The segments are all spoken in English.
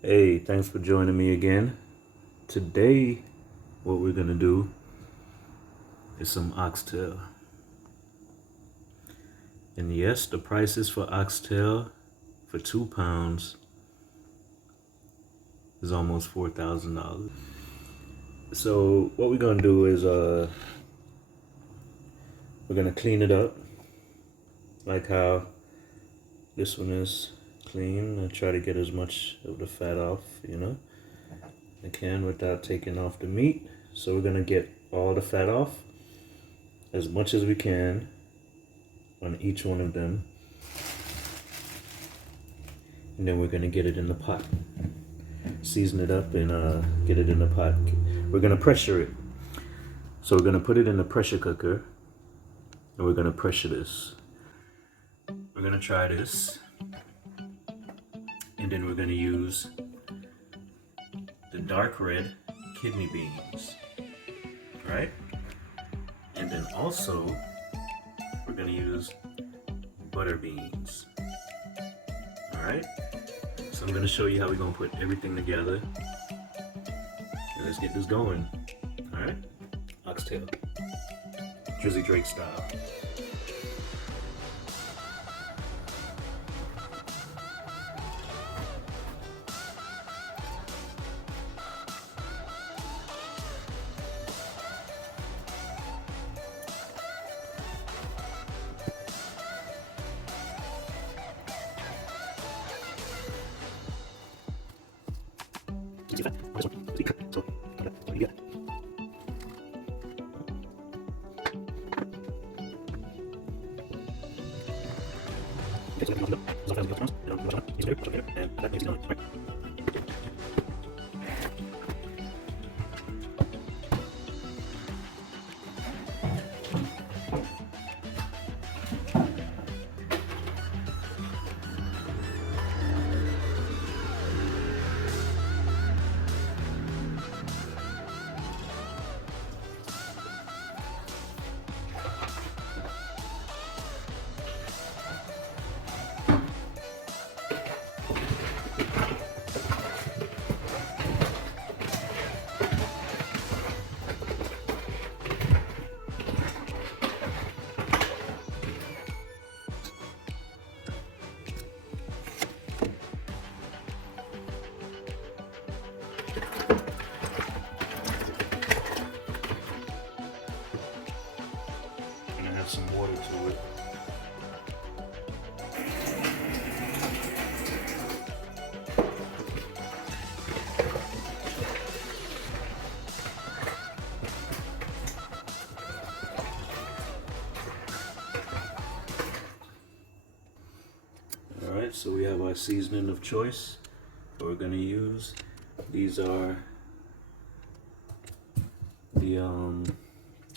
Hey, thanks for joining me again. Today, what we're gonna do is some oxtail. And yes, the prices for oxtail for 2 pounds is almost $4,000. So what we're gonna do is we're gonna clean it up, like how this one is clean. I try to get as much of the fat off, I can without taking off the meat. So we're gonna get all the fat off as much as we can on each one of them, and then we're gonna get it in the pot, season it up, and get it in the pot. We're gonna pressure it. So we're gonna put it in the pressure cooker, and we're gonna pressure this. We're gonna try this, and then we're gonna use the dark red kidney beans, right? And then also we're gonna use butter beans. All right, so I'm gonna show you how we're gonna put everything together, and let's get this going. All right, oxtail, Drizzy Drake style. Some water to it. All right, so we have our seasoning of choice that we're going to use. These are the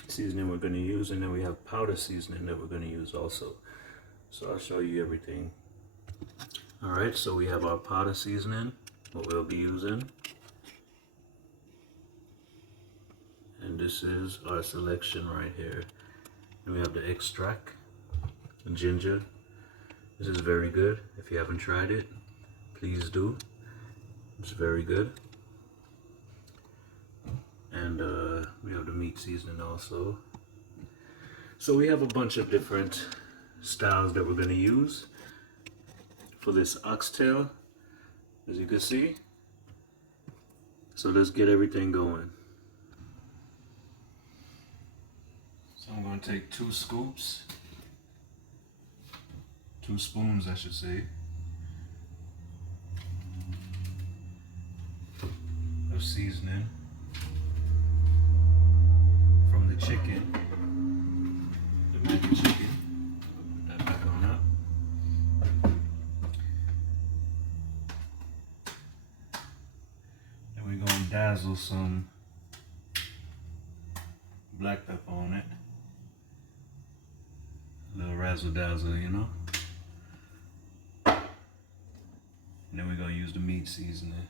seasoning we're going to use, and then we have powder seasoning that we're going to use also. So I'll show you everything. All right, so we have our powder seasoning, what we'll be using, and this is our selection right here. And we have the extract, ginger. This is very good. If you haven't tried it, please do. It's very good. And we have the meat seasoning also. So we have a bunch of different styles that we're going to use for this oxtail, as you can see. So let's get everything going. So I'm going to take 2 scoops, 2 spoons I should say, of seasoning from the chicken, the mac and chicken. Put that back on up. And we're going to dazzle some black pepper on it. A little razzle dazzle, you know. And then we're going to use the meat seasoning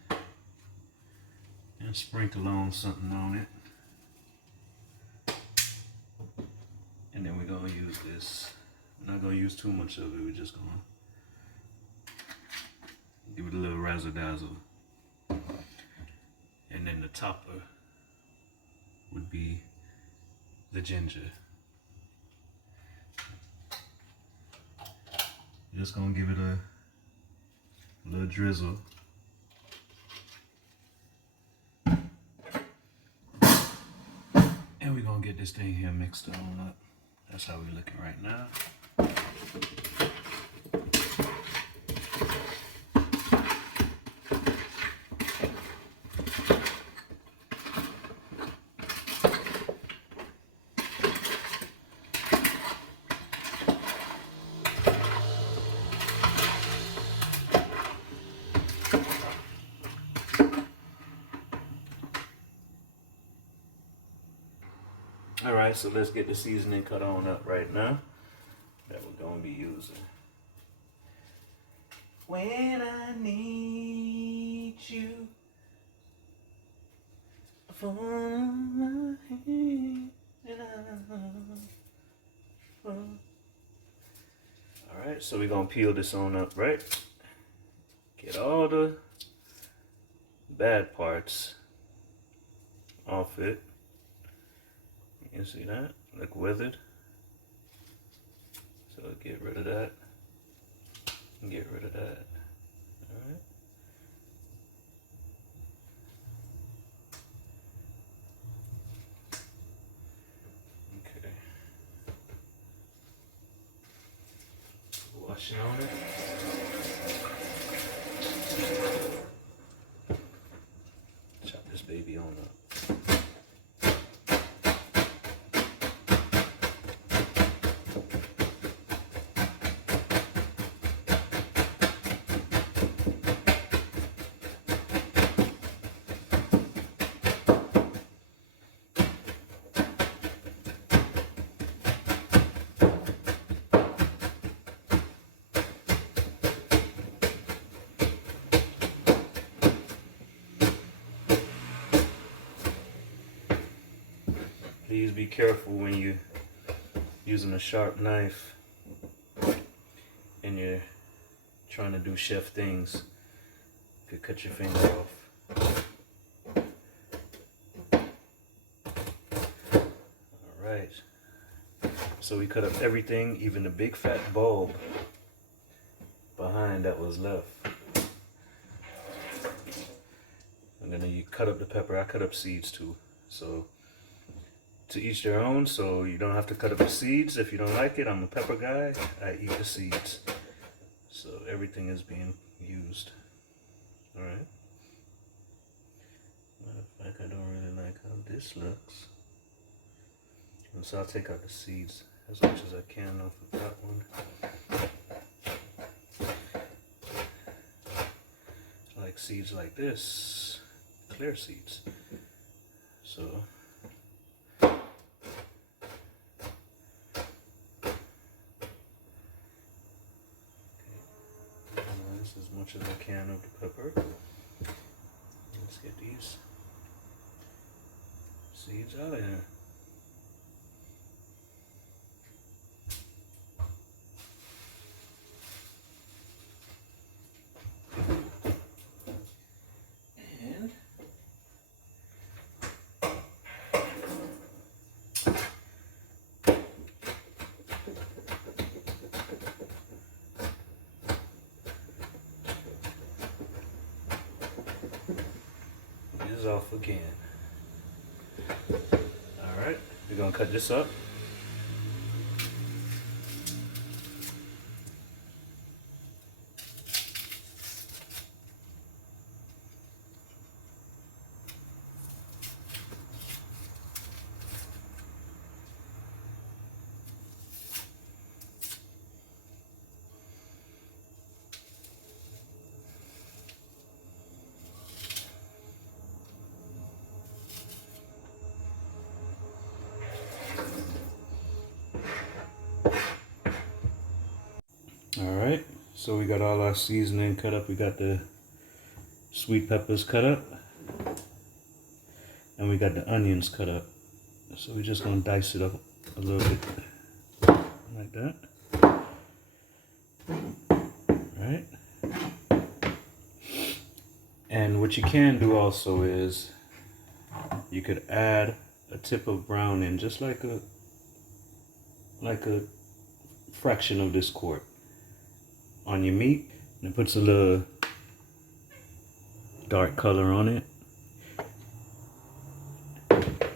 and sprinkle on something on it. And then we're going to use this. We're not going to use too much of it. We're just going to give it a little razzle dazzle. And then the topper would be the ginger. Just gonna give it a little drizzle. And we're gonna get this thing here mixed on up. That's how we're looking right now. All right, so let's get the seasoning cut on up right now that we're gonna be using. When I need you for my hand. All right, so we're gonna peel this on up, right? Get all the bad parts off it. You can see that, like withered. So get rid of that, and get rid of that. All right. Okay. Washing on it. Chop this baby on up. Please be careful when you're using a sharp knife and you're trying to do chef things. You could cut your finger off. Alright. So we cut up everything, even the big fat bulb behind that was left. And then you cut up the pepper. I cut up seeds too. So to each their own, so you don't have to cut up the seeds. If you don't like it, I'm a pepper guy. I eat the seeds. So everything is being used. Alright. Matter of fact, I don't really like how this looks. And so I'll take out the seeds as much as I can off of that one. I like seeds like this, clear seeds. So as much as I can of the pepper. Let's get these seeds out of here. And off again. Alright, we're gonna cut this up. Alright, so we got all our seasoning cut up. We got the sweet peppers cut up. And we got the onions cut up. So we're just going to dice it up a little bit like that. Alright. And what you can do also is you could add a tip of brown in, just like a fraction of this quart on your meat, and it puts a little dark color on it.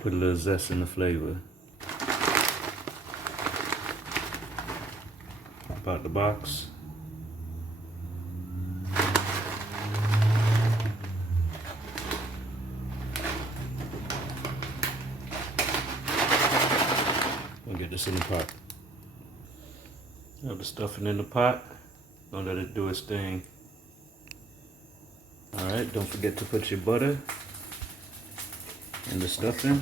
Put a little zest in the flavor. Pop out the box. We'll get this in the pot. Have the stuffing in the pot. Don't let it do its thing. Alright, don't forget to put your butter in the stuffing.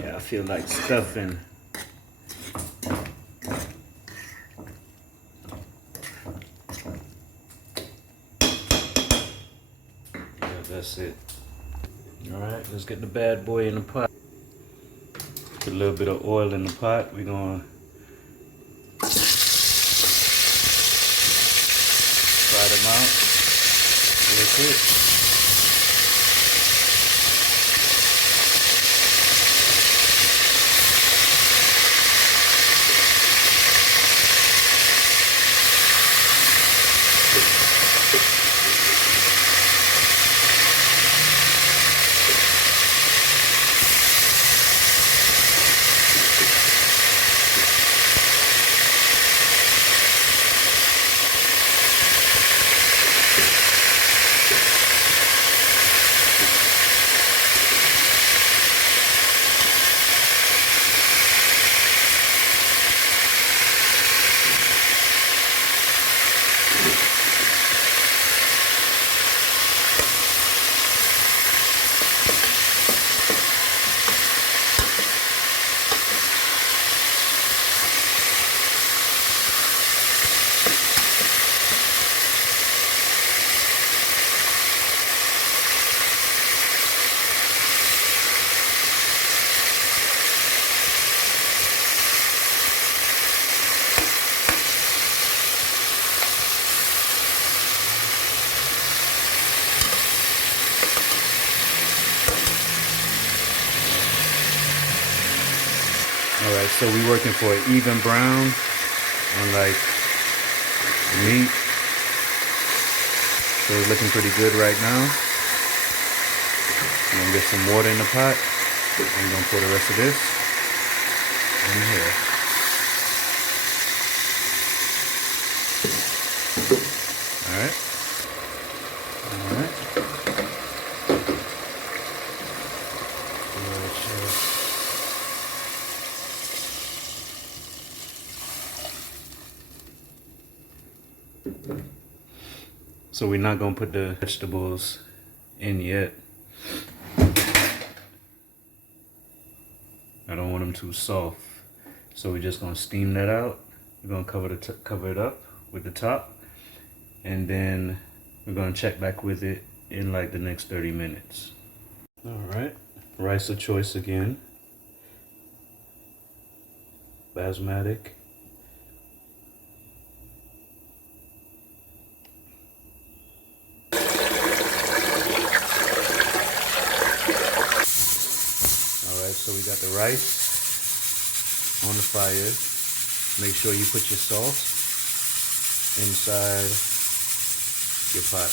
Yeah, I feel like stuffing. Yeah, that's it. Alright, let's get the bad boy in the pot. Put a little bit of oil in the pot. We're gonna fry them out real quick. Alright, so we're working for an even brown on like meat. So it's looking pretty good right now. I'm gonna get some water in the pot. I'm gonna pour the rest of this in here. Alright. Alright. So we're not gonna put the vegetables in yet. I don't want them too soft. So we're just gonna steam that out. We're gonna cover it up with the top, and then we're gonna check back with it in like the next 30 minutes. All right, rice of choice again. Basmati. So we got the rice on the fire. Make sure you put your salt inside your pot.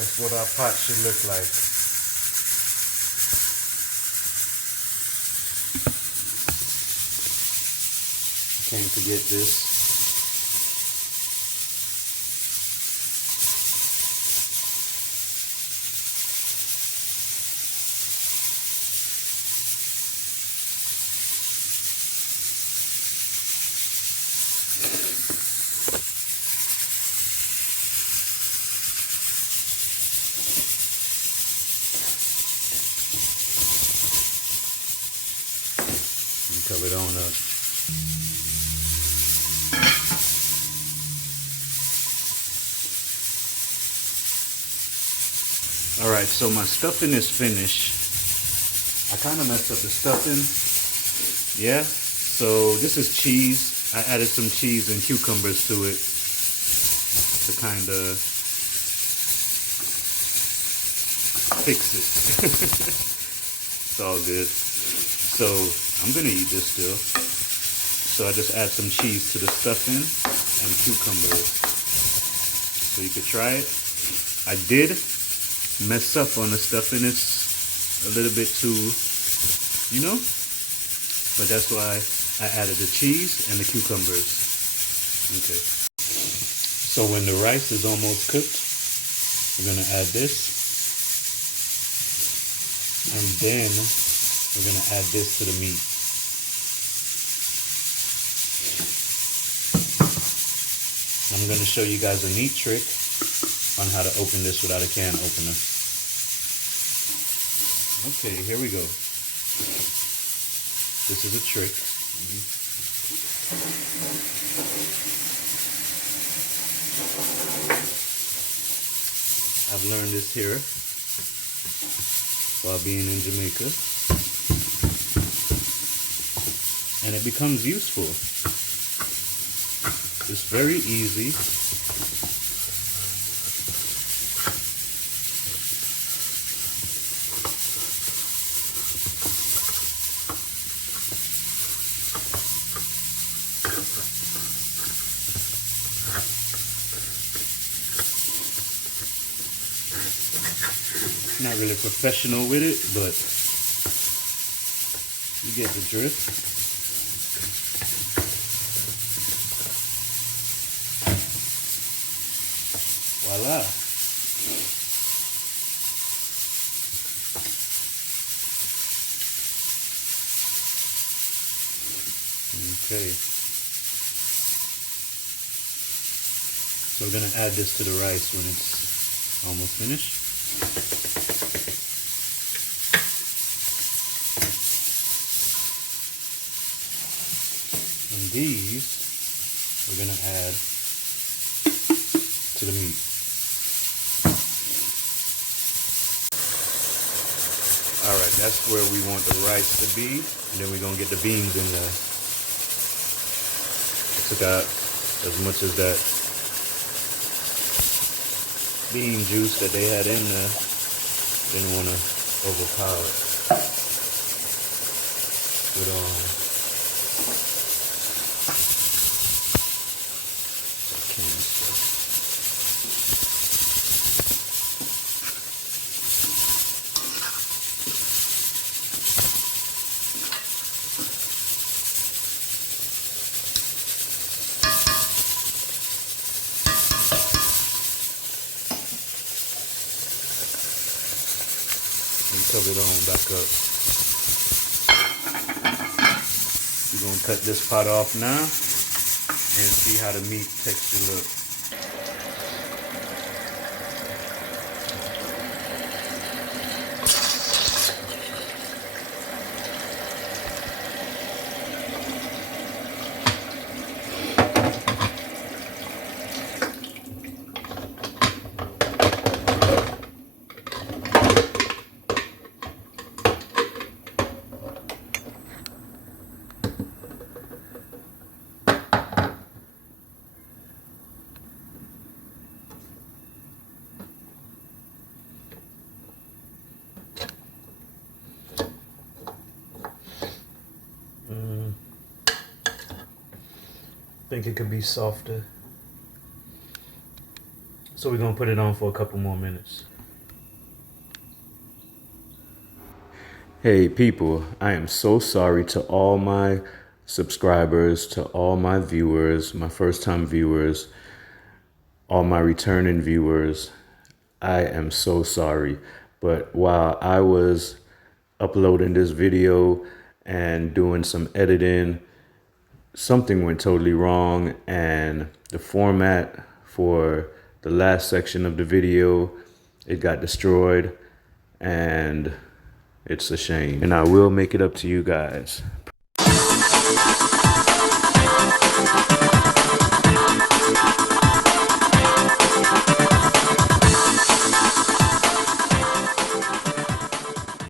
That's what our pot should look like. Can't forget this. And cover it on up. Alright, so my stuffing is finished. I kind of messed up the stuffing. Yeah, so this is cheese. I added some cheese and cucumbers to it to kind of fix it. It's all good. So I'm gonna eat this still. So I just add some cheese to the stuffing and cucumbers. So you could try it. I did mess up on the stuffing. It's a little bit too, you know, but that's why I added the cheese and the cucumbers. Okay. So when the rice is almost cooked, we're gonna add this, and then we're gonna add this to the meat. I'm gonna show you guys a neat trick on how to open this without a can opener. Okay, here we go. This is a trick. I've learned this here while being in Jamaica, and it becomes useful. It's very easy. Not really professional with it, but you get the drift. Voila. Okay. So we're gonna add this to the rice when it's almost finished. And these we're gonna add to the meat. Alright, that's where we want the rice to be, and then we're gonna get the beans in there. I took out as much as that bean juice that they had in there. Didn't want to overpower it with canned stuff. And cover it on back up. We're gonna cut this pot off now and see how the meat texture looks. I think it could be softer. So we're gonna put it on for a couple more minutes. Hey people, I am so sorry to all my subscribers, to all my viewers, my first time viewers, all my returning viewers. I am so sorry. But while I was uploading this video and doing some editing, something went totally wrong, and the format for the last section of the video, it got destroyed, and it's a shame. And I will make it up to you guys.